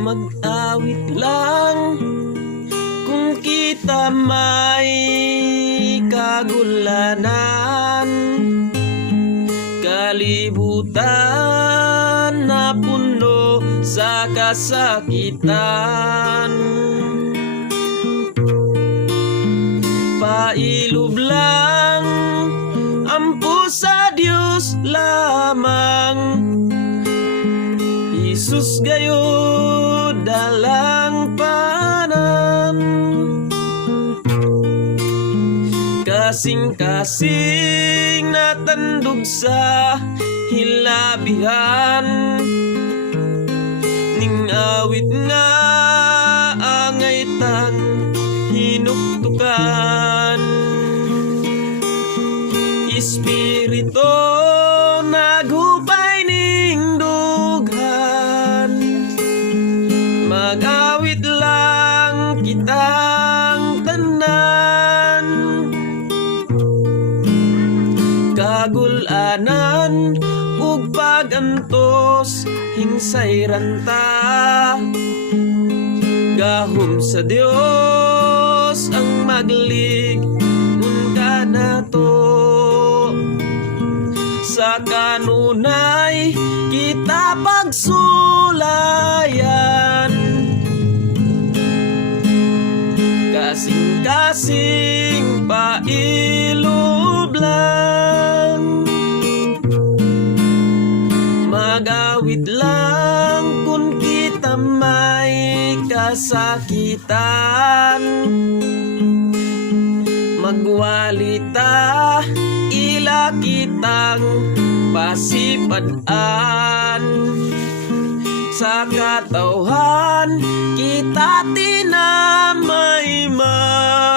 Mag-awit lang kung kita may kagulanan, kalibutan na puno sa kasakitan. Pailob lang ampo sa Diyos lamang, Jesus gayo dalang panan. Kasing-kasing natandog sa hilabihan, ning awit nga angay tan hinuktukan. Espiritu naghupay ning dughan, mag-awit lang kitang tanan. Kagulanan ug pagantos hingsay ranta, gahom sa Dios ang maglig-on kanato. Sa kanunay kita pagsulayan, kasing-kasing pailob lang. Magawid lang kung kita may kasakitan, magwalita ila kitang pasipadaan. Sa katawhan kita tinamay man.